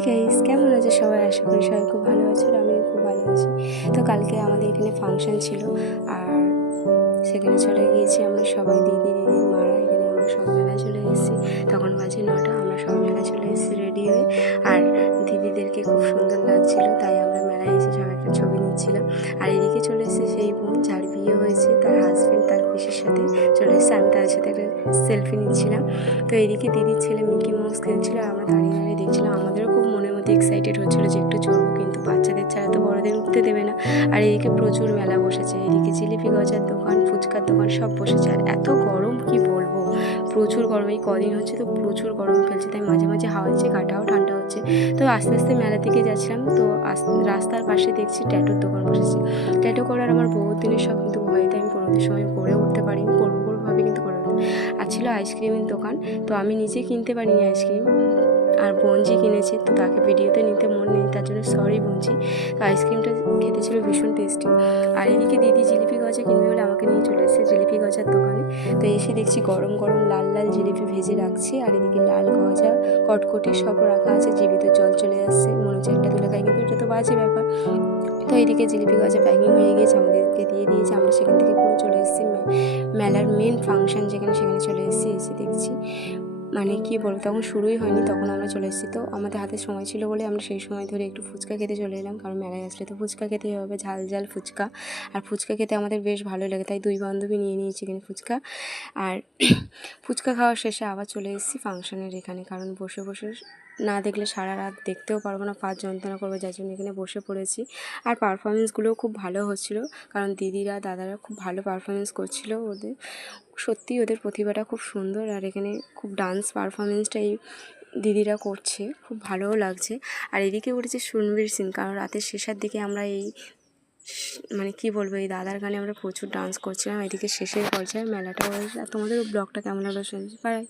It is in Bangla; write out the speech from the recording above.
হাই গাইস, কেমন আছে সবাই? আশা করি সবাই খুব ভালো আছে আর আমিও খুব ভালো আছি। তো কালকে আমাদের এখানে ফাংশন ছিল আর সেখানে চলে গিয়েছি আমরা সবাই, দিদির মারা। এখানে আমরা সবাই মেলায় চলে এসেছি। তখন বাজে 9টা, আমরা সবাই মেলায় চলে এসেছি রেডি হয়ে। আর দিদিদেরকে খুব সুন্দর লাগছিল, তাই আমরা মেলায় এসে সবাই একটা ছবি নিচ্ছিলাম। আর এদিকে চলে এসেছে সেই বোন যার বিয়ে হয়েছে, তার হাজব্যান্ড তার পিসির সাথে চলে এসেছে। আমি তাদের সাথে একটা সেলফি নিচ্ছিলাম। তো এদিকে দিদির ছেলে মিকি মাউস খেলছিল আর আমরা দাঁড়িয়ে দাঁড়িয়ে দেখছিলাম। আমাদেরও খুব মনের মধ্যে এক্সাইটেড হচ্ছিলো যে একটু চড়বো, কিন্তু বাচ্চাদের ছাড়া তো বড়দের উঠতে দেবে না। আর এদিকে প্রচুর মেলা বসেছে, এদিকে জিলিপি গজার দোকান, ফুচকার দোকান সব বসেছে। আর এত গরম কি বলবো, প্রচুর গরম। এই কদিন হচ্ছে তো প্রচুর গরম ফেলছে, তাই মাঝে মাঝে হাওয়া হচ্ছে, গাটাও ঠান্ডা হচ্ছে। তো আস্তে আস্তে মেলার দিকে যাচ্ছিলাম, তো রাস্তার পাশে দেখছি ট্যাটুর দোকান বসেছে। ট্যাটু করার আমার বহুত দিনের শখ, কিন্তু ভয়তে আমি কোনোদিন সময় করে উঠতে পারিনি। করবো ভাবে কিন্তু করে উঠতে। আর ছিল আইসক্রিমের দোকান, তো আমি নিজে কিনতে পারিনি আইসক্রিম, আর বঞ্জি কিনেছে, তো তাকে ভিডিওতে নিতে মন নেই, তার জন্য সরি বঞ্জি। তো আইসক্রিমটা খেতে ছিল ভীষণ টেস্টি। আর এদিকে দিদি জিলিপি গজা কিনবে বলে আমাকে নিয়ে চলে এসেছে জিলিপি গজার দোকানে। তো এসে দেখছি গরম গরম লাল লাল জিলিপি ভেজে রাখছি, আর এদিকে লাল গজা, কটকটি সব রাখা আছে। জিভেতে জল চলে আসছে, মনে হচ্ছে একটা তুলে খাই, কিন্তু এটা তো বাজে ব্যাপার। তো এইদিকে জিলিপি গজা প্যাকিং হয়ে গিয়েছে, আমাদেরকে দিয়ে দিয়েছে। আমরা সেখান থেকে পুরো চলে এসেছি মেলার মেন ফাংশন যেখানে, সেখানে চলে এসেছি। এসে দেখছি মানে কি বলবো, তখন শুরুই হয়নি, তখন আমরা চলে এসেছি। তো আমাদের হাতে সময় ছিল বলে আমরা সেই সময় ধরে একটু ফুচকা খেতে চলে এলাম, কারণ মেলায় আসলে তো ফুচকা খেতেই হবে, ঝাল ঝাল ফুচকা। আর ফুচকা খেতে আমাদের বেশ ভালো লাগে, তাই দুই বান্ধবী নিয়ে নিয়েছি এখানে ফুচকা। আর ফুচকা খাওয়ার শেষে আবার চলে এসেছি ফাংশনের এখানে, কারণ বসে বসে না দেখলে সারা রাত দেখতেও পারবো না, পা যন্ত্রণা করবে, যার জন্য এখানে বসে পড়েছি। আর পারফরমেন্সগুলোও খুব ভালো হচ্ছিলো, কারণ দিদিরা দাদারা খুব ভালো পারফরমেন্স করছিল। ওদের সত্যি ওদের প্রতিভাটা খুব সুন্দর, আর এখানে খুব ডান্স পারফরমেন্সটা এই দিদিরা করছে, খুব ভালোও লাগছে। আর এদিকে উঠেছে সুনবীর সিং, কারণ রাতের শেষের দিকে আমরা এই মানে কি বলবো, এই দাদার গানে আমরা প্রচুর ডান্স করছিলাম। এদিকে শেষের পর্যায়ে মেলাটা। তোমাদের ব্লগটা কেমন লাগলো শুনছি, বাই।